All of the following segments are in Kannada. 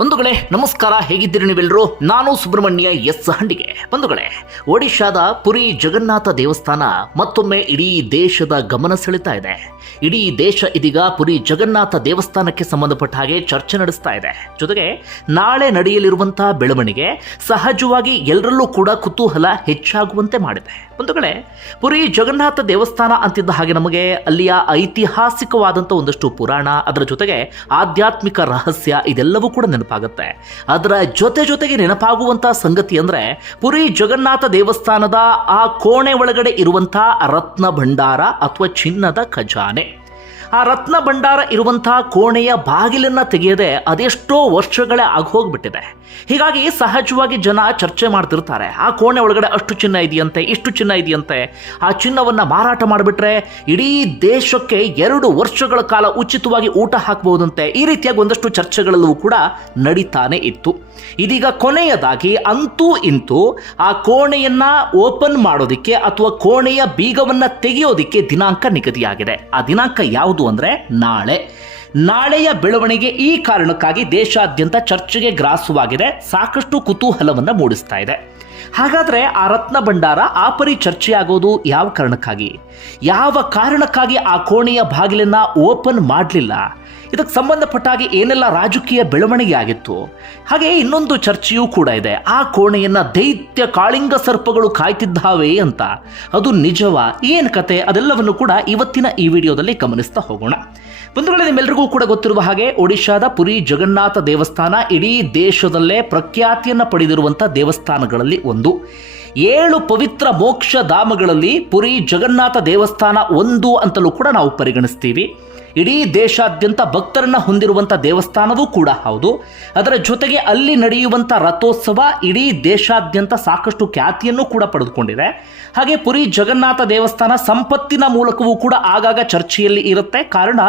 ಬಂಧುಗಳೇ, ನಮಸ್ಕಾರ. ಹೇಗಿದ್ದೀರಿ ನೀವೆಲ್ಲರೂ? ನಾನು ಸುಬ್ರಹ್ಮಣ್ಯ ಎಸ್ ಹಂಡಿಗೆ. ಬಂಧುಗಳೇ, ಒಡಿಶಾದ ಪುರಿ ಜಗನ್ನಾಥ ದೇವಸ್ಥಾನ ಮತ್ತೊಮ್ಮೆ ಇಡೀ ದೇಶದ ಗಮನ ಸೆಳೀತಾ ಇದೆ. ಇಡೀ ದೇಶ ಇದೀಗ ಪುರಿ ಜಗನ್ನಾಥ ದೇವಸ್ಥಾನಕ್ಕೆ ಸಂಬಂಧಪಟ್ಟ ಹಾಗೆ ಚರ್ಚೆ ನಡೆಸ್ತಾ ಇದೆ. ಜೊತೆಗೆ, ನಾಳೆ ನಡೆಯಲಿರುವಂತಹ ಬೆಳವಣಿಗೆ ಸಹಜವಾಗಿ ಎಲ್ಲರಲ್ಲೂ ಕೂಡ ಕುತೂಹಲ ಹೆಚ್ಚಾಗುವಂತೆ ಮಾಡಿದೆ. ಬಂಧುಗಳೇ, ಪುರಿ ಜಗನ್ನಾಥ ದೇವಸ್ಥಾನ ಅಂತಿದ್ದ ಹಾಗೆ ನಮಗೆ ಅಲ್ಲಿಯ ಐತಿಹಾಸಿಕವಾದಂಥ ಒಂದಷ್ಟು ಪುರಾಣ, ಅದರ ಜೊತೆಗೆ ಆಧ್ಯಾತ್ಮಿಕ ರಹಸ್ಯ ಇದೆಲ್ಲವೂ ಕೂಡ ನೆನಪಾಗುತ್ತೆ. ಅದರ ಜೊತೆ ಜೊತೆಗೆ ನೆನಪಾಗುವಂಥ ಸಂಗತಿ ಅಂದರೆ, ಪುರಿ ಜಗನ್ನಾಥ ದೇವಸ್ಥಾನದ ಆ ಕೋಣೆ ಒಳಗಡೆ ಇರುವಂತಹ ರತ್ನ ಭಂಡಾರ ಅಥವಾ ಚಿನ್ನದ ಖಜಾನೆ. ಆ ರತ್ನ ಭಂಡಾರ ಇರುವಂತಹ ಕೋಣೆಯ ಬಾಗಿಲನ್ನು ತೆಗೆಯದೆ ಅದೆಷ್ಟೋ ವರ್ಷಗಳೇ ಆಗೋಗ್ಬಿಟ್ಟಿದೆ. ಹೀಗಾಗಿ ಸಹಜವಾಗಿ ಜನ ಚರ್ಚೆ ಮಾಡ್ತಿರ್ತಾರೆ, ಆ ಕೋಣೆ ಒಳಗಡೆ ಅಷ್ಟು ಚಿನ್ನ ಇದೆಯಂತೆ, ಇಷ್ಟು ಚಿನ್ನ ಇದೆಯಂತೆ, ಆ ಚಿನ್ನವನ್ನು ಮಾರಾಟ ಮಾಡಿಬಿಟ್ರೆ ಇಡೀ ದೇಶಕ್ಕೆ ಎರಡು ವರ್ಷಗಳ ಕಾಲ ಉಚಿತವಾಗಿ ಊಟ ಹಾಕಬಹುದಂತೆ, ಈ ರೀತಿಯಾಗಿ ಒಂದಷ್ಟು ಚರ್ಚೆಗಳಲ್ಲೂ ಕೂಡ ನಡೀತಾನೆ ಇತ್ತು. ಇದೀಗ ಕೊನೆಯದಾಗಿ ಅಂತೂ ಇಂತೂ ಆ ಕೋಣೆಯನ್ನು ಓಪನ್ ಮಾಡೋದಕ್ಕೆ ಅಥವಾ ಕೋಣೆಯ ಬೀಗವನ್ನು ತೆಗೆಯೋದಕ್ಕೆ ದಿನಾಂಕ ನಿಗದಿಯಾಗಿದೆ. ಆ ದಿನಾಂಕ ಯಾವುದು ಅಂದರೆ ನಾಳೆ. ನಾಳೆಯ ಬೆಳವಣಿಗೆ ಈ ಕಾರಣಕ್ಕಾಗಿ ದೇಶಾದ್ಯಂತ ಚರ್ಚೆಗೆ ಗ್ರಾಸವಾಗಿದೆ. ಸಾಕಷ್ಟು ಕುತೂಹಲವನ್ನು ಮೂಡಿಸ್ತಾ ಇದೆ. ಹಾಗಾದ್ರೆ ಆ ರತ್ನ ಭಂಡಾರ ಆ ಪರಿ ಚರ್ಚೆಯಾಗೋದು ಯಾವ ಕಾರಣಕ್ಕಾಗಿ? ಯಾವ ಕಾರಣಕ್ಕಾಗಿ ಆ ಕೋಣೆಯ ಬಾಗಿಲನ್ನ ಓಪನ್ ಮಾಡಲಿಲ್ಲ? ಇದಕ್ಕೆ ಸಂಬಂಧಪಟ್ಟ ಹಾಗೆ ಏನೆಲ್ಲ ರಾಜಕೀಯ ಬೆಳವಣಿಗೆ ಆಗಿತ್ತು ಹಾಗೆ ಇನ್ನೊಂದು ಚರ್ಚೆಯೂ ಕೂಡ ಇದೆ. ಆ ಕೋಣೆಯನ್ನ ದೈತ್ಯ ಕಾಳಿಂಗ ಸರ್ಪಗಳು ಕಾಯ್ತಿದ್ದಾವೆ ಅಂತ. ಅದು ನಿಜವ? ಏನು ಕತೆ? ಅದೆಲ್ಲವನ್ನು ಕೂಡ ಇವತ್ತಿನ ಈ ವಿಡಿಯೋದಲ್ಲಿ ಗಮನಿಸ್ತಾ ಹೋಗೋಣ. ಬಂಧುಗಳೇ ನಿಮ್ಮೆಲ್ಲರಿಗೂ ಕೂಡ ಗೊತ್ತಿರುವ ಹಾಗೆ ಒಡಿಶಾದ ಪುರಿ ಜಗನ್ನಾಥ ದೇವಸ್ಥಾನ ಇಡೀ ದೇಶದಲ್ಲೇ ಪ್ರಖ್ಯಾತಿಯನ್ನು ಪಡೆದಿರುವಂಥ ದೇವಸ್ಥಾನಗಳಲ್ಲಿ ಒಂದು. ಏಳು ಪವಿತ್ರ ಮೋಕ್ಷ ಧಾಮಗಳಲ್ಲಿ ಪುರಿ ಜಗನ್ನಾಥ ದೇವಸ್ಥಾನ ಒಂದು ಅಂತಲೂ ಕೂಡ ನಾವು ಪರಿಗಣಿಸ್ತೀವಿ. ಇಡೀ ದೇಶಾದ್ಯಂತ ಭಕ್ತರನ್ನ ಹೊಂದಿರುವಂಥ ದೇವಸ್ಥಾನವೂ ಕೂಡ ಹೌದು. ಅದರ ಜೊತೆಗೆ ಅಲ್ಲಿ ನಡೆಯುವಂಥ ರಥೋತ್ಸವ ಇಡೀ ದೇಶಾದ್ಯಂತ ಸಾಕಷ್ಟು ಖ್ಯಾತಿಯನ್ನು ಕೂಡ ಪಡೆದುಕೊಂಡಿದೆ. ಹಾಗೆ ಪುರಿ ಜಗನ್ನಾಥ ದೇವಸ್ಥಾನ ಸಂಪತ್ತಿನ ಮೂಲಕವೂ ಕೂಡ ಆಗಾಗ ಚರ್ಚೆಯಲ್ಲಿ ಇರುತ್ತೆ. ಕಾರಣ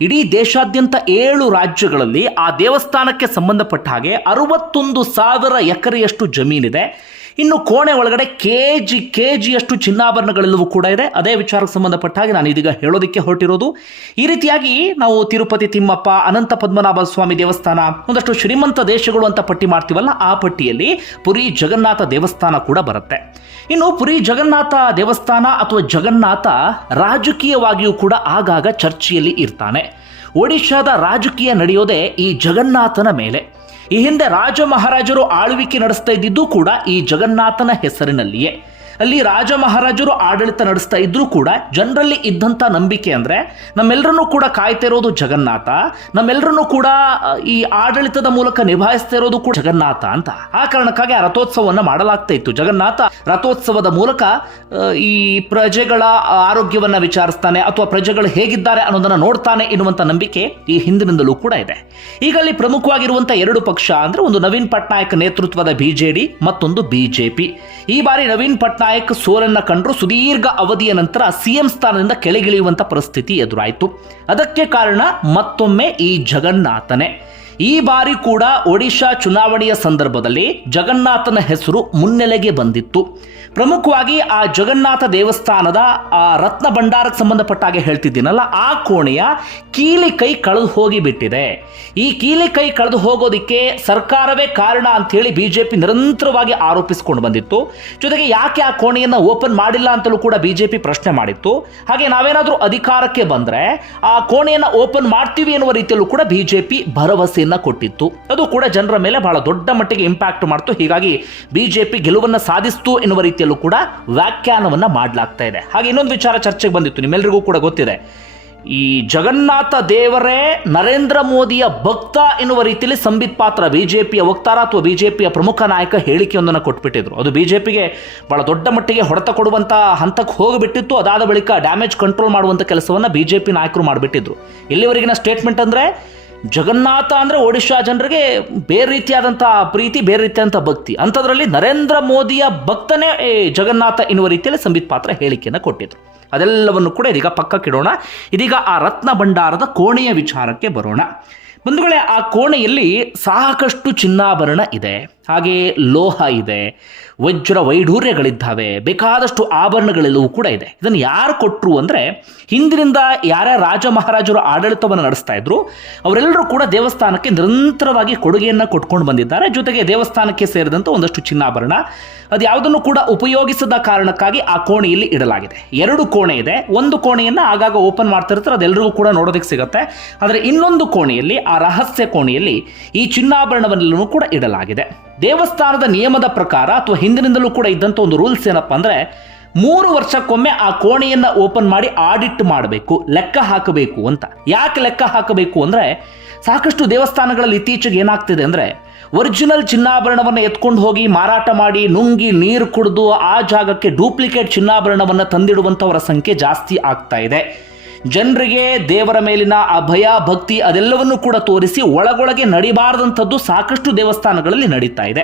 ಇಡೀ ದೇಶಾದ್ಯಂತ ಏಳು ರಾಜ್ಯಗಳಲ್ಲಿ ಆ ದೇವಸ್ಥಾನಕ್ಕೆ ಸಂಬಂಧಪಟ್ಟ ಹಾಗೆ ಅರವತ್ತೊಂದು ಸಾವಿರ ಎಕರೆಯಷ್ಟು ಜಮೀನಿದೆ. ಇನ್ನು ಕೋಣೆ ಒಳಗಡೆ ಕೆ ಜಿ ಕೆ ಜಿಯಷ್ಟು ಚಿನ್ನಾಭರಣಗಳೆಲ್ಲವೂ ಕೂಡ ಇದೆ. ಅದೇ ವಿಚಾರಕ್ಕೆ ಸಂಬಂಧಪಟ್ಟ ಹಾಗೆ ನಾನು ಇದೀಗ ಹೇಳೋದಕ್ಕೆ ಹೊರಟಿರೋದು. ಈ ರೀತಿಯಾಗಿ ನಾವು ತಿರುಪತಿ ತಿಮ್ಮಪ್ಪ, ಅನಂತ ಪದ್ಮನಾಭ ಸ್ವಾಮಿ ದೇವಸ್ಥಾನ, ಒಂದಷ್ಟು ಶ್ರೀಮಂತ ದೇಶಗಳು ಅಂತ ಪಟ್ಟಿ ಮಾಡ್ತೀವಲ್ಲ, ಆ ಪಟ್ಟಿಯಲ್ಲಿ ಪುರಿ ಜಗನ್ನಾಥ ದೇವಸ್ಥಾನ ಕೂಡ ಬರುತ್ತೆ. ಇನ್ನು ಪುರಿ ಜಗನ್ನಾಥ ದೇವಸ್ಥಾನ ಅಥವಾ ಜಗನ್ನಾಥ ರಾಜಕೀಯವಾಗಿಯೂ ಕೂಡ ಆಗಾಗ ಚರ್ಚೆಯಲ್ಲಿ ಇರ್ತಾನೆ. ಒಡಿಶಾದ ರಾಜಕೀಯ ನಡೆಯೋದೇ ಈ ಜಗನ್ನಾಥನ ಮೇಲೆ. ಈ ಹಿಂದೆ ರಾಜ ಮಹಾರಾಜರು ಆಳ್ವಿಕೆ ನಡೆಸ್ತಾ ಇದ್ದಿದ್ದು ಕೂಡ ಈ ಜಗನ್ನಾಥನ ಹೆಸರಿನಲ್ಲಿಯೇ. ಅಲ್ಲಿ ರಾಜ ಮಹಾರಾಜರು ಆಡಳಿತ ನಡೆಸ್ತಾ ಇದ್ರೂ ಕೂಡ ಜನರಲ್ಲಿ ಇದ್ದಂಥ ನಂಬಿಕೆ ಅಂದರೆ ನಮ್ಮೆಲ್ಲರನ್ನೂ ಕೂಡ ಕಾಯ್ತಾ ಇರೋದು ಜಗನ್ನಾಥ. ನಮ್ಮೆಲ್ಲರನ್ನೂ ಕೂಡ ಈ ಆಡಳಿತದ ಮೂಲಕ ನಿಭಾಯಿಸ್ತಾ ಇರೋದು ಕೂಡ ಜಗನ್ನಾಥ ಅಂತ. ಆ ಕಾರಣಕ್ಕಾಗಿ ಆ ರಥೋತ್ಸವವನ್ನು ಮಾಡಲಾಗ್ತಾ ಇತ್ತು. ಜಗನ್ನಾಥ ರಥೋತ್ಸವದ ಮೂಲಕ ಈ ಪ್ರಜೆಗಳ ಆರೋಗ್ಯವನ್ನ ವಿಚಾರಿಸ್ತಾನೆ ಅಥವಾ ಪ್ರಜೆಗಳು ಹೇಗಿದ್ದಾರೆ ಅನ್ನೋದನ್ನ ನೋಡ್ತಾನೆ ಎನ್ನುವಂತ ನಂಬಿಕೆ ಈ ಹಿಂದಿನಿಂದಲೂ ಕೂಡ ಇದೆ. ಈಗ ಅಲ್ಲಿ ಪ್ರಮುಖವಾಗಿರುವಂತಹ ಎರಡು ಪಕ್ಷ ಅಂದ್ರೆ ಒಂದು ನವೀನ್ ಪಟ್ನಾಯಕ್ ನೇತೃತ್ವದ ಬಿಜೆಡಿ ಮತ್ತೊಂದು ಬಿಜೆಪಿ. ಈ ಬಾರಿ ನವೀನ್ ಪಟ್ನಾಯಕ್ ಸೋಲನ್ನ ಕಂಡ್ರು ಸುದೀರ್ಘ ಅವಧಿಯ ನಂತರ ಸಿಎಂ ಸ್ಥಾನದಿಂದ ಕೆಳಗಿಳಿಯುವಂಥ ಪರಿಸ್ಥಿತಿ ಎದುರಾಯಿತು. ಅದಕ್ಕೆ ಕಾರಣ ಮತ್ತೊಮ್ಮೆ ಈ ಜಗನ್ನಾಥನೇ. ಈ ಬಾರಿ ಕೂಡ ಒಡಿಶಾ ಚುನಾವಣೆಯ ಸಂದರ್ಭದಲ್ಲಿ ಜಗನ್ನಾಥನ ಹೆಸರು ಮುನ್ನೆಲೆಗೆ ಬಂದಿತ್ತು. ಪ್ರಮುಖವಾಗಿ ಆ ಜಗನ್ನಾಥ ದೇವಸ್ಥಾನದ ಆ ರತ್ನ ಭಂಡಾರಕ್ಕೆ ಸಂಬಂಧಪಟ್ಟ ಹಾಗೆ ಹೇಳ್ತಿದ್ದೀನಲ್ಲ, ಆ ಕೋಣೆಯ ಕೀಲಿ ಕೈ ಕಳೆದು ಹೋಗಿ ಬಿಟ್ಟಿದೆ ಈ ಕೀಲಿ ಕೈ ಕಳೆದು ಹೋಗೋದಕ್ಕೆ ಸರ್ಕಾರವೇ ಕಾರಣ ಅಂತೇಳಿ ಬಿಜೆಪಿ ನಿರಂತರವಾಗಿ ಆರೋಪಿಸಿಕೊಂಡು ಬಂದಿತ್ತು. ಜೊತೆಗೆ ಯಾಕೆ ಆ ಕೋಣೆಯನ್ನು ಓಪನ್ ಮಾಡಿಲ್ಲ ಅಂತಲೂ ಕೂಡ ಬಿ ಜೆ ಪಿ ಪ್ರಶ್ನೆ ಮಾಡಿತ್ತು. ಹಾಗೆ ನಾವೇನಾದರೂ ಅಧಿಕಾರಕ್ಕೆ ಬಂದರೆ ಆ ಕೋಣೆಯನ್ನು ಓಪನ್ ಮಾಡ್ತೀವಿ ಎನ್ನುವ ರೀತಿಯಲ್ಲೂ ಕೂಡ ಬಿ ಜೆ ಪಿ ಭರವಸೆಯನ್ನ ಕೊಟ್ಟಿತ್ತು. ಅದು ಕೂಡ ಜನರ ಮೇಲೆ ಬಹಳ ದೊಡ್ಡ ಮಟ್ಟಿಗೆ ಇಂಪ್ಯಾಕ್ಟ್ ಮಾಡ್ತು. ಹೀಗಾಗಿ ಬಿ ಜೆ ಪಿ ಗೆಲುವನ್ನು ಸಾಧಿಸ್ತು ಎನ್ನುವ ರೀತಿಯಲ್ಲೂ ಕೂಡ ವ್ಯಾಖ್ಯಾನವನ್ನು ಮಾಡಲಾಗ್ತಾ ಇದೆ. ಹಾಗೆ ಇನ್ನೊಂದು ವಿಚಾರ ಚರ್ಚೆಗೆ ಬಂದಿತ್ತು ನಿಮ್ಮೆಲ್ಲರಿಗೂ ಕೂಡ ಗೊತ್ತಿದೆ. ಈ ಜಗನ್ನಾಥ ದೇವರೇ ನರೇಂದ್ರ ಮೋದಿಯ ಭಕ್ತ ಎನ್ನುವ ರೀತಿಯಲ್ಲಿ ಸಂಬಿತ್ ಪಾತ್ರ ಬಿಜೆಪಿಯ ವಕ್ತಾರ ಅಥವಾ ಬಿಜೆಪಿಯ ಪ್ರಮುಖ ನಾಯಕ ಹೇಳಿಕೆಯೊಂದನ್ನು ಕೊಟ್ಬಿಟ್ಟಿದ್ರು. ಅದು ಬಿಜೆಪಿಗೆ ಬಹಳ ದೊಡ್ಡ ಮಟ್ಟಿಗೆ ಹೊಡೆತ ಕೊಡುವಂಥ ಹಂತಕ್ಕೆ ಹೋಗಿಬಿಟ್ಟಿತ್ತು. ಅದಾದ ಬಳಿಕ ಡ್ಯಾಮೇಜ್ ಕಂಟ್ರೋಲ್ ಮಾಡುವಂತ ಕೆಲಸವನ್ನ ಬಿಜೆಪಿ ನಾಯಕರು ಮಾಡಿಬಿಟ್ಟಿದ್ರು. ಇಲ್ಲಿವರೆಗಿನ ಸ್ಟೇಟ್ಮೆಂಟ್ ಅಂದ್ರೆ ಜಗನ್ನಾಥ ಅಂದರೆ ಒಡಿಶಾ ಜನರಿಗೆ ಬೇರೆ ರೀತಿಯಾದಂಥ ಪ್ರೀತಿ, ಬೇರೆ ರೀತಿಯಾದಂಥ ಭಕ್ತಿ. ಅಂಥದ್ರಲ್ಲಿ ನರೇಂದ್ರ ಮೋದಿಯ ಭಕ್ತನೇ ಜಗನ್ನಾಥ ಎನ್ನುವ ರೀತಿಯಲ್ಲಿ ಸಂಬಿತ್ ಪಾತ್ರ ಹೇಳಿಕೆಯನ್ನು ಕೊಟ್ಟಿದ್ರು. ಅದೆಲ್ಲವನ್ನು ಕೂಡ ಇದೀಗ ಪಕ್ಕಕ್ಕಿಡೋಣ. ಇದೀಗ ಆ ರತ್ನ ಭಂಡಾರದ ಕೋಣೆಯ ವಿಚಾರಕ್ಕೆ ಬರೋಣ. ಬಂಧುಗಳೇ, ಆ ಕೋಣೆಯಲ್ಲಿ ಸಾಕಷ್ಟು ಚಿನ್ನಾಭರಣ ಇದೆ. ಹಾಗೆ ಲೋಹ ಇದೆ, ವಜ್ರ ವೈಢೂರ್ಯಗಳಿದ್ದಾವೆ, ಬೇಕಾದಷ್ಟು ಆಭರಣಗಳೆಲ್ಲವೂ ಕೂಡ ಇದೆ. ಇದನ್ನು ಯಾರು ಕೊಟ್ಟರು ಅಂದರೆ ಹಿಂದಿನಿಂದ ಯಾರ್ಯಾರ ರಾಜ ಮಹಾರಾಜರು ಆಡಳಿತವನ್ನು ನಡೆಸ್ತಾ ಇದ್ರು, ಅವರೆಲ್ಲರೂ ಕೂಡ ದೇವಸ್ಥಾನಕ್ಕೆ ನಿರಂತರವಾಗಿ ಕೊಡುಗೆಯನ್ನು ಕೊಟ್ಕೊಂಡು ಬಂದಿದ್ದಾರೆ. ಜೊತೆಗೆ ದೇವಸ್ಥಾನಕ್ಕೆ ಸೇರಿದಂಥ ಒಂದಷ್ಟು ಚಿನ್ನಾಭರಣ, ಅದು ಯಾವುದನ್ನು ಕೂಡ ಉಪಯೋಗಿಸದ ಕಾರಣಕ್ಕಾಗಿ ಆ ಕೋಣೆಯಲ್ಲಿ ಇಡಲಾಗಿದೆ. ಎರಡು ಕೋಣೆ ಇದೆ. ಒಂದು ಕೋಣೆಯನ್ನು ಆಗಾಗ ಓಪನ್ ಮಾಡ್ತಾ ಮಾಡ್ತಿರ್ತಾರೆ ಅದೆಲ್ಲರಿಗೂ ಕೂಡ ನೋಡೋದಕ್ಕೆ ಸಿಗುತ್ತೆ. ಆದರೆ ಇನ್ನೊಂದು ಕೋಣೆಯಲ್ಲಿ, ಆ ರಹಸ್ಯ ಕೋಣೆಯಲ್ಲಿ ಈ ಚಿನ್ನಾಭರಣವನ್ನೆಲ್ಲೂ ಕೂಡ ಇಡಲಾಗಿದೆ. ದೇವಸ್ಥಾನದ ನಿಯಮದ ಪ್ರಕಾರ ಅಥವಾ ಹಿಂದಿನಿಂದಲೂ ಕೂಡ ಇದ್ದಂಥ ಒಂದು ರೂಲ್ಸ್ ಏನಪ್ಪ ಅಂದರೆ ಮೂರು ವರ್ಷಕ್ಕೊಮ್ಮೆ ಆ ಕೋಣೆಯನ್ನ ಓಪನ್ ಮಾಡಿ ಆಡಿಟ್ ಮಾಡಬೇಕು, ಲೆಕ್ಕ ಹಾಕಬೇಕು ಅಂತ. ಯಾಕೆ ಲೆಕ್ಕ ಹಾಕಬೇಕು ಅಂದರೆ ಸಾಕಷ್ಟು ದೇವಸ್ಥಾನಗಳಲ್ಲಿ ಇತ್ತೀಚೆಗೆ ಏನಾಗ್ತಿದೆ ಅಂದರೆ ಒರಿಜಿನಲ್ ಚಿನ್ನಾಭರಣವನ್ನು ಎತ್ಕೊಂಡು ಹೋಗಿ ಮಾರಾಟ ಮಾಡಿ ನುಂಗಿ ನೀರು ಕುಡಿದು ಆ ಜಾಗಕ್ಕೆ ಡೂಪ್ಲಿಕೇಟ್ ಚಿನ್ನಾಭರಣವನ್ನು ತಂದಿಡುವಂಥವರ ಸಂಖ್ಯೆ ಜಾಸ್ತಿ ಆಗ್ತಾ ಇದೆ. ಜನರಿಗೆ ದೇವರ ಮೇಲಿನ ಅಭಯ, ಭಕ್ತಿ ಅದೆಲ್ಲವನ್ನು ಕೂಡ ತೋರಿಸಿ ಒಳಗೊಳಗೆ ನಡಿಬಾರದಂಥದ್ದು ಸಾಕಷ್ಟು ದೇವಸ್ಥಾನಗಳಲ್ಲಿ ನಡೀತಾ ಇದೆ.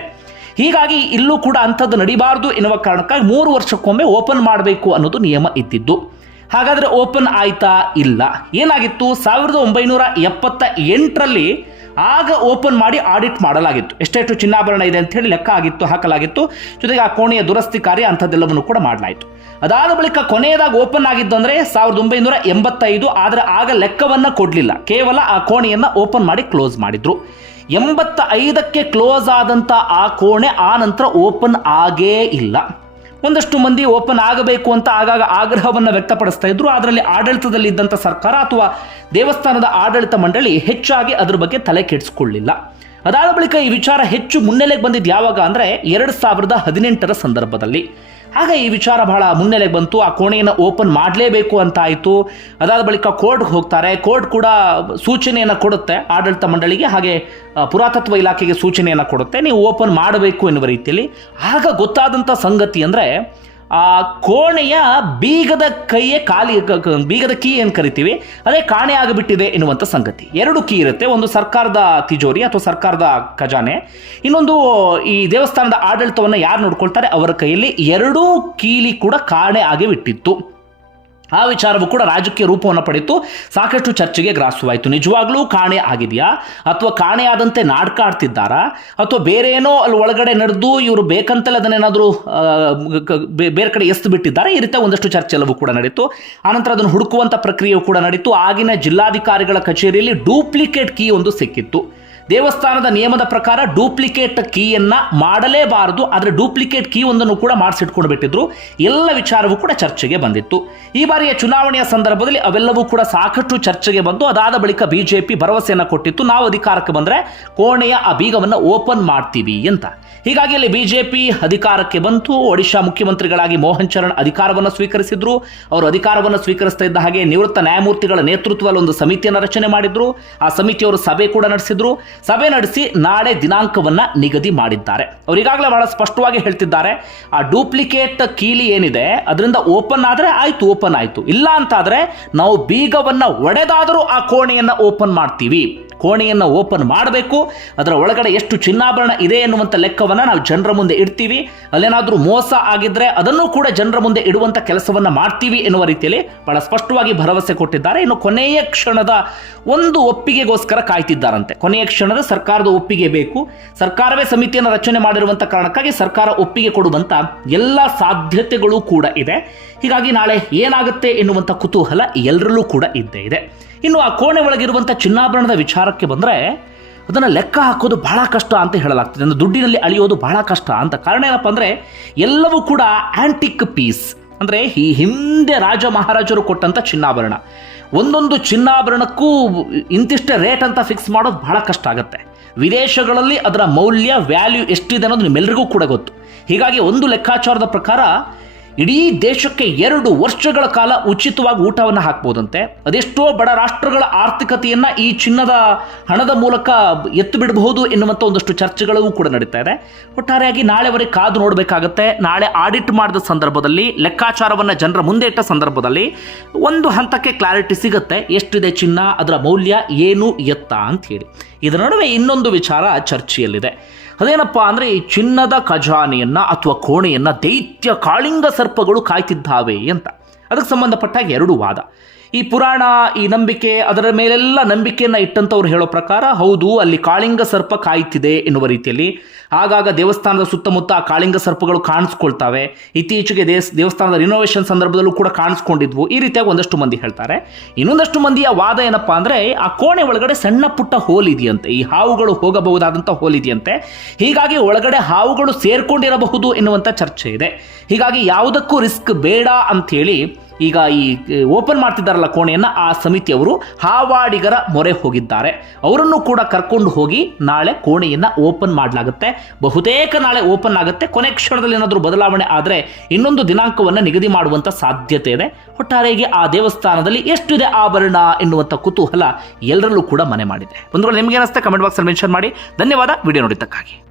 ಹೀಗಾಗಿ ಇಲ್ಲೂ ಕೂಡ ಅಂಥದ್ದು ನಡಿಬಾರದು ಎನ್ನುವ ಕಾರಣಕ್ಕಾಗಿ ಮೂರು ವರ್ಷಕ್ಕೊಮ್ಮೆ ಓಪನ್ ಮಾಡಬೇಕು ಅನ್ನೋದು ನಿಯಮ ಇದ್ದಿದ್ದು. ಹಾಗಾದರೆ ಓಪನ್ ಆಯ್ತಾ? ಇಲ್ಲ. ಏನಾಗಿತ್ತು? ಸಾವಿರದ ಒಂಬೈನೂರ ಎಪ್ಪತ್ತ ಎಂಟರಲ್ಲಿ ಆಗ ಓಪನ್ ಮಾಡಿ ಆಡಿಟ್ ಮಾಡಲಾಗಿತ್ತು. ಎಷ್ಟೆಷ್ಟು ಚಿನ್ನಾಭರಣ ಇದೆ ಅಂತ ಹೇಳಿ ಲೆಕ್ಕ ಆಗಿತ್ತು, ಹಾಕಲಾಗಿತ್ತು. ಜೊತೆಗೆ ಆ ಕೋಣೆಯ ದುರಸ್ತಿ ಕಾರ್ಯ ಅಂಥದ್ದೆಲ್ಲವನ್ನು ಕೂಡ ಮಾಡಲಾಯಿತು. ಅದಾದ ಬಳಿಕ ಕೊನೆಯದಾಗಿ ಓಪನ್ ಆಗಿದ್ದು ಅಂದರೆ ಸಾವಿರದ ಒಂಬೈನೂರ ಎಂಬತ್ತೈದು, ಆದರೆ ಆಗ ಲೆಕ್ಕವನ್ನು ಕೊಡಲಿಲ್ಲ. ಕೇವಲ ಆ ಕೋಣೆಯನ್ನು ಓಪನ್ ಮಾಡಿ ಕ್ಲೋಸ್ ಮಾಡಿದ್ರು. ಎಂಬತ್ತ ಐದಕ್ಕೆ ಕ್ಲೋಸ್ ಆದಂಥ ಆ ಕೋಣೆ ಆ ನಂತರ ಓಪನ್ ಆಗೇ ಇಲ್ಲ. ಒಂದಷ್ಟು ಮಂದಿ ಓಪನ್ ಆಗಬೇಕು ಅಂತ ಆಗಾಗ ಆಗ್ರಹವನ್ನು ವ್ಯಕ್ತಪಡಿಸ್ತಾ ಇದ್ರು. ಅದರಲ್ಲಿ ಆಡಳಿತದಲ್ಲಿ ಇದ್ದಂಥ ಸರ್ಕಾರ ಅಥವಾ ದೇವಸ್ಥಾನದ ಆಡಳಿತ ಮಂಡಳಿ ಹೆಚ್ಚಾಗಿ ಅದ್ರ ಬಗ್ಗೆ ತಲೆ ಕೆಡಿಸ್ಕೊಳ್ಳಿಲ್ಲ. ಅದಾದ ಬಳಿಕ ಈ ವಿಚಾರ ಹೆಚ್ಚು ಮುನ್ನೆಲೆಗೆ ಬಂದಿದ್ದು ಯಾವಾಗ ಅಂದರೆ ಎರಡು ಸಾವಿರದ ಹದಿನೆಂಟರ ಸಂದರ್ಭದಲ್ಲಿ. ಆಗ ಈ ವಿಚಾರ ಬಹಳ ಮುನ್ನೆಲೆಗೆ ಬಂತು. ಆ ಕೋಣೆಯನ್ನು ಓಪನ್ ಮಾಡಲೇಬೇಕು ಅಂತ ಆಯಿತು. ಅದಾದ ಬಳಿಕ ಕೋರ್ಟ್ಗೆ ಹೋಗ್ತಾರೆ. ಕೋರ್ಟ್ ಕೂಡ ಸೂಚನೆಯನ್ನು ಕೊಡುತ್ತೆ ಆಡಳಿತ ಮಂಡಳಿಗೆ. ಹಾಗೆ ಪುರಾತತ್ವ ಇಲಾಖೆಗೆ ಸೂಚನೆಯನ್ನು ಕೊಡುತ್ತೆ. ನೀವು ಓಪನ್ ಮಾಡಬೇಕು ಎನ್ನುವ ರೀತಿಯಲ್ಲಿ. ಆಗ ಗೊತ್ತಾದಂಥ ಸಂಗತಿ ಅಂದರೆ ಆ ಕೋಣೆಯ ಬೀಗದ ಕೈಯೇ ಖಾಲಿ ಬೀಗದ ಕೀ ಏನು ಕರಿತೀವಿ? ಅದೇ ಕಾಣೆ ಆಗಿಬಿಟ್ಟಿದೆ ಎನ್ನುವಂಥ ಸಂಗತಿ. ಎರಡು ಕೀ ಇರುತ್ತೆ. ಒಂದು ಸರ್ಕಾರದ ತಿಜೋರಿ ಅಥವಾ ಸರ್ಕಾರದ ಖಜಾನೆ. ಇನ್ನೊಂದು ಈ ದೇವಸ್ಥಾನದ ಆಡಳಿತವನ್ನು ಯಾರು ನೋಡ್ಕೊಳ್ತಾರೆ? ಅವರ ಕೈಯಲ್ಲಿ ಎರಡೂ ಕೀಲಿ ಕೂಡ ಕಾಣೆ ಆಗಿ ಬಿಟ್ಟಿತ್ತು. ಆ ವಿಚಾರವು ಕೂಡ ರಾಜಕೀಯ ರೂಪವನ್ನು ಪಡೆಯಿತು. ಸಾಕಷ್ಟು ಚರ್ಚೆಗೆ ಗ್ರಾಸವಾಯಿತು. ನಿಜವಾಗ್ಲೂ ಕಾಣೆ ಆಗಿದೆಯಾ? ಅಥವಾ ಕಾಣೆಯಾದಂತೆ ನಾಟಕ ಆಡ್ತಿದ್ದಾರಾ? ಅಥವಾ ಬೇರೆ ಏನೋ ಅಲ್ಲಿ ಒಳಗಡೆ ನಡೆದು ಇವರು ಬೇಕಂತಲೇ ಅದನ್ನೇನಾದರೂ ಬೇರೆ ಕಡೆ ಎಸ್ತು ಬಿಟ್ಟಿದ್ದಾರೆ ಈ ರೀತಿಯ ಒಂದಷ್ಟು ಚರ್ಚೆ ಎಲ್ಲವೂ ಕೂಡ ನಡೀತು. ಆನಂತರ ಅದನ್ನು ಹುಡುಕುವಂಥ ಪ್ರಕ್ರಿಯೆಯು ಕೂಡ ನಡೀತು. ಆಗಿನ ಜಿಲ್ಲಾಧಿಕಾರಿಗಳ ಕಚೇರಿಯಲ್ಲಿ ಡೂಪ್ಲಿಕೇಟ್ ಕೀ ಒಂದು ಸಿಕ್ಕಿತ್ತು. ದೇವಸ್ಥಾನದ ನಿಯಮದ ಪ್ರಕಾರ ಡೂಪ್ಲಿಕೇಟ್ ಕೀಯನ್ನು ಮಾಡಲೇಬಾರದು, ಆದರೆ ಡೂಪ್ಲಿಕೇಟ್ ಕೀ ಒಂದನ್ನು ಕೂಡ ಮಾಡಿಸಿಟ್ಕೊಂಡು ಬಿಟ್ಟಿದ್ರು ಎಲ್ಲ ವಿಚಾರವೂ ಕೂಡ ಚರ್ಚೆಗೆ ಬಂದಿತ್ತು. ಈ ಬಾರಿಯ ಚುನಾವಣೆಯ ಸಂದರ್ಭದಲ್ಲಿ ಅವೆಲ್ಲವೂ ಕೂಡ ಸಾಕಷ್ಟು ಚರ್ಚೆಗೆ ಬಂದು, ಅದಾದ ಬಳಿಕ ಬಿಜೆಪಿ ಭರವಸೆಯನ್ನು ಕೊಟ್ಟಿತ್ತು. ನಾವು ಅಧಿಕಾರಕ್ಕೆ ಬಂದರೆ ಕೋಣೆಯ ಆ ಬೀಗವನ್ನು ಓಪನ್ ಮಾಡ್ತೀವಿ ಅಂತ. ಹೀಗಾಗಿ ಅಲ್ಲಿ ಬಿಜೆಪಿ ಅಧಿಕಾರಕ್ಕೆ ಬಂತು. ಒಡಿಶಾ ಮುಖ್ಯಮಂತ್ರಿಗಳಾಗಿ ಮೋಹನ್ ಚರಣ್ ಅಧಿಕಾರವನ್ನು ಸ್ವೀಕರಿಸಿದ್ರು. ಅವರು ಅಧಿಕಾರವನ್ನು ಸ್ವೀಕರಿಸ್ತಾ ಇದ್ದ ಹಾಗೆ ನಿವೃತ್ತ ನ್ಯಾಯಮೂರ್ತಿಗಳ ನೇತೃತ್ವದಲ್ಲಿ ಒಂದು ಸಮಿತಿಯನ್ನು ರಚನೆ ಮಾಡಿದ್ರು. ಆ ಸಮಿತಿಯವರು ಸಭೆ ಕೂಡ ನಡೆಸಿದ್ರು. ಸಭೆ ನಡೆಸಿ ನಾಳೆ ದಿನಾಂಕವನ್ನು ನಿಗದಿ ಮಾಡಿದ್ದಾರೆ. ಅವರು ಈಗಾಗಲೇ ಬಹಳ ಸ್ಪಷ್ಟವಾಗಿ ಹೇಳ್ತಿದ್ದಾರೆ, ಆ ಡೂಪ್ಲಿಕೇಟ್ ಕೀಲಿ ಏನಿದೆ, ಅದರಿಂದ ಓಪನ್ ಆದರೆ ಆಯಿತು, ಓಪನ್ ಆಯಿತು. ಇಲ್ಲ ಅಂತಾದರೆ ನಾವು ಬೀಗವನ್ನು ಒಡೆದಾದರೂ ಆ ಕೋಣೆಯನ್ನು ಓಪನ್ ಮಾಡ್ತೀವಿ. ಕೋಣೆಯನ್ನ ಓಪನ್ ಮಾಡಬೇಕು, ಅದರ ಒಳಗಡೆ ಎಷ್ಟು ಚಿನ್ನಾಭರಣ ಇದೆ ಎನ್ನುವಂಥ ಲೆಕ್ಕವನ್ನು ನಾವು ಜನರ ಮುಂದೆ ಇಡ್ತೀವಿ. ಅಲ್ಲೇನಾದರೂ ಮೋಸ ಆಗಿದ್ದರೆ ಅದನ್ನು ಕೂಡ ಜನರ ಮುಂದೆ ಇಡುವಂಥ ಕೆಲಸವನ್ನು ಮಾಡ್ತೀವಿ ಎನ್ನುವ ರೀತಿಯಲ್ಲಿ ಬಹಳ ಸ್ಪಷ್ಟವಾಗಿ ಭರವಸೆ ಕೊಟ್ಟಿದ್ದಾರೆ. ಇನ್ನು ಕೊನೆಯ ಕ್ಷಣದ ಒಂದು ಒಪ್ಪಿಗೆಗೋಸ್ಕರ ಕಾಯ್ತಿದ್ದಾರಂತೆ. ಕೊನೆಯ ಕ್ಷಣದ ಸರ್ಕಾರದ ಒಪ್ಪಿಗೆ ಬೇಕು. ಸರ್ಕಾರವೇ ಸಮಿತಿಯನ್ನು ರಚನೆ ಮಾಡಿರುವಂಥ ಕಾರಣಕ್ಕಾಗಿ ಸರ್ಕಾರ ಒಪ್ಪಿಗೆ ಕೊಡುವಂಥ ಎಲ್ಲ ಸಾಧ್ಯತೆಗಳು ಕೂಡ ಇದೆ. ಹೀಗಾಗಿ ನಾಳೆ ಏನಾಗುತ್ತೆ ಎನ್ನುವಂಥ ಕುತೂಹಲ ಎಲ್ಲರಲ್ಲೂ ಕೂಡ ಇದ್ದೇ ಇದೆ. ಇನ್ನು ಆ ಕೋಣೆ ಒಳಗಿರುವಂಥ ಚಿನ್ನಾಭರಣದ ವಿಚಾರಕ್ಕೆ ಬಂದರೆ ಅದನ್ನು ಲೆಕ್ಕ ಹಾಕೋದು ಬಹಳ ಕಷ್ಟ ಅಂತ ಹೇಳಲಾಗ್ತದೆ. ಅಂದರೆ ದುಡ್ಡಿನಲ್ಲಿ ಅಳಿಯೋದು ಬಹಳ ಕಷ್ಟ ಅಂತ. ಕಾರಣ ಏನಪ್ಪ ಅಂದರೆ ಎಲ್ಲವೂ ಕೂಡ ಆ್ಯಂಟಿಕ್ ಪೀಸ್ ಅಂದರೆ ಈ ಹಿಂದೆ ರಾಜ ಮಹಾರಾಜರು ಕೊಟ್ಟಂಥ ಚಿನ್ನಾಭರಣ. ಒಂದೊಂದು ಚಿನ್ನಾಭರಣಕ್ಕೂ ಇಂತಿಷ್ಟೇ ರೇಟ್ ಅಂತ ಫಿಕ್ಸ್ ಮಾಡೋದು ಬಹಳ ಕಷ್ಟ ಆಗುತ್ತೆ. ವಿದೇಶಗಳಲ್ಲಿ ಅದರ ಮೌಲ್ಯ ವ್ಯಾಲ್ಯೂ ಎಷ್ಟಿದೆ ಅನ್ನೋದು ನಿಮ್ಮೆಲ್ಲರಿಗೂ ಕೂಡ ಗೊತ್ತು. ಹೀಗಾಗಿ ಒಂದು ಲೆಕ್ಕಾಚಾರದ ಪ್ರಕಾರ ಇಡೀ ದೇಶಕ್ಕೆ ಎರಡು ವರ್ಷಗಳ ಕಾಲ ಉಚಿತವಾಗಿ ಊಟವನ್ನು ಹಾಕ್ಬೋದಂತೆ. ಅದೆಷ್ಟೋ ಬಡ ರಾಷ್ಟ್ರಗಳ ಆರ್ಥಿಕತೆಯನ್ನು ಈ ಚಿನ್ನದ ಹಣದ ಮೂಲಕ ಎತ್ತು ಬಿಡಬಹುದು ಎನ್ನುವಂಥ ಒಂದಷ್ಟು ಚರ್ಚೆಗಳಿಗೂ ಕೂಡ ನಡೀತಾ ಇದೆ. ಒಟ್ಟಾರೆಯಾಗಿ ನಾಳೆವರೆಗೆ ಕಾದು ನೋಡಬೇಕಾಗತ್ತೆ. ನಾಳೆ ಆಡಿಟ್ ಮಾಡಿದ ಸಂದರ್ಭದಲ್ಲಿ, ಲೆಕ್ಕಾಚಾರವನ್ನು ಜನರ ಮುಂದೆ ಇಟ್ಟ ಸಂದರ್ಭದಲ್ಲಿ ಒಂದು ಹಂತಕ್ಕೆ ಕ್ಲಾರಿಟಿ ಸಿಗುತ್ತೆ. ಎಷ್ಟಿದೆ ಚಿನ್ನ, ಅದರ ಮೌಲ್ಯ, ಏನು, ಎತ್ತ ಅಂತ ಹೇಳಿ. ಇದರ ನಡುವೆ ಇನ್ನೊಂದು ವಿಚಾರ ಚರ್ಚೆಯಲ್ಲಿದೆ. ಅದೇನಪ್ಪ ಅಂದರೆ ಈ ಚಿನ್ನದ ಖಜಾನೆಯನ್ನು ಅಥವಾ ಕೋಣೆಯನ್ನು ದೈತ್ಯ ಕಾಳಿಂಗ ಸರ್ಪಗಳು ಕಾಯ್ತಿದ್ದಾವೆ ಅಂತ. ಅದಕ್ಕೆ ಸಂಬಂಧಪಟ್ಟಾಗ ಎರಡು ವಾದ. ಈ ಪುರಾಣ, ಈ ನಂಬಿಕೆ, ಅದರ ಮೇಲೆಲ್ಲ ನಂಬಿಕೆಯನ್ನು ಇಟ್ಟಂಥವ್ರು ಹೇಳೋ ಪ್ರಕಾರ, ಹೌದು, ಅಲ್ಲಿ ಕಾಳಿಂಗ ಸರ್ಪ ಕಾಯ್ತಿದೆ ಎನ್ನುವ ರೀತಿಯಲ್ಲಿ. ಆಗಾಗ ದೇವಸ್ಥಾನದ ಸುತ್ತಮುತ್ತ ಆ ಕಾಳಿಂಗ ಸರ್ಪಗಳು ಕಾಣಿಸ್ಕೊಳ್ತಾವೆ. ಇತ್ತೀಚೆಗೆ ದೇಸ್, ದೇವಸ್ಥಾನದ ರಿನೋವೇಷನ್ ಸಂದರ್ಭದಲ್ಲೂ ಕೂಡ ಕಾಣಿಸ್ಕೊಂಡಿದ್ವು. ಈ ರೀತಿಯಾಗಿ ಒಂದಷ್ಟು ಮಂದಿ ಹೇಳ್ತಾರೆ. ಇನ್ನೊಂದಷ್ಟು ಮಂದಿಯ ವಾದ ಏನಪ್ಪಾ ಅಂದರೆ, ಆ ಕೋಣೆ ಒಳಗಡೆ ಸಣ್ಣ ಪುಟ್ಟ ಹೋಲ್ ಇದೆಯಂತೆ ಈ ಹಾವುಗಳು ಹೋಗಬಹುದಾದಂಥ ಹೋಲ್ ಇದೆಯಂತೆ ಹೀಗಾಗಿ ಒಳಗಡೆ ಹಾವುಗಳು ಸೇರ್ಕೊಂಡಿರಬಹುದು ಎನ್ನುವಂಥ ಚರ್ಚೆ ಇದೆ. ಹೀಗಾಗಿ ಯಾವುದಕ್ಕೂ ರಿಸ್ಕ್ ಬೇಡ ಅಂಥೇಳಿ ಈಗ ಈ ಓಪನ್ ಮಾಡ್ತಿದ್ದಾರಲ್ಲ ಕೋಣೆಯನ್ನ, ಆ ಸಮಿತಿಯವರು ಹಾವಾಡಿಗರ ಮೊರೆ ಹೋಗಿದ್ದಾರೆ. ಅವರನ್ನು ಕೂಡ ಕರ್ಕೊಂಡು ಹೋಗಿ ನಾಳೆ ಕೋಣೆಯನ್ನ ಓಪನ್ ಮಾಡಲಾಗುತ್ತೆ. ಬಹುತೇಕ ನಾಳೆ ಓಪನ್ ಆಗುತ್ತೆ. ಕೊನೆ ಕ್ಷಣದಲ್ಲಿ ಏನಾದರೂ ಬದಲಾವಣೆ ಆದರೆ ಇನ್ನೊಂದು ದಿನಾಂಕವನ್ನು ನಿಗದಿ ಮಾಡುವಂಥ ಸಾಧ್ಯತೆ ಇದೆ. ಒಟ್ಟಾರೆಗೆ ಆ ದೇವಸ್ಥಾನದಲ್ಲಿ ಎಷ್ಟಿದೆ ಆಭರಣ ಎನ್ನುವಂಥ ಕುತೂಹಲ ಎಲ್ಲರಲ್ಲೂ ಕೂಡ ಮನೆ ಮಾಡಿದೆ. ಒಂದು ನಿಮಗೆ ಅನಿಸ್ತಾ ಕಮೆಂಟ್ ಬಾಕ್ಸಲ್ಲಿ ಮೆನ್ಷನ್ ಮಾಡಿ. ಧನ್ಯವಾದ. ವಿಡಿಯೋ ನೋಡಿದ್ದಕ್ಕಾಗಿ.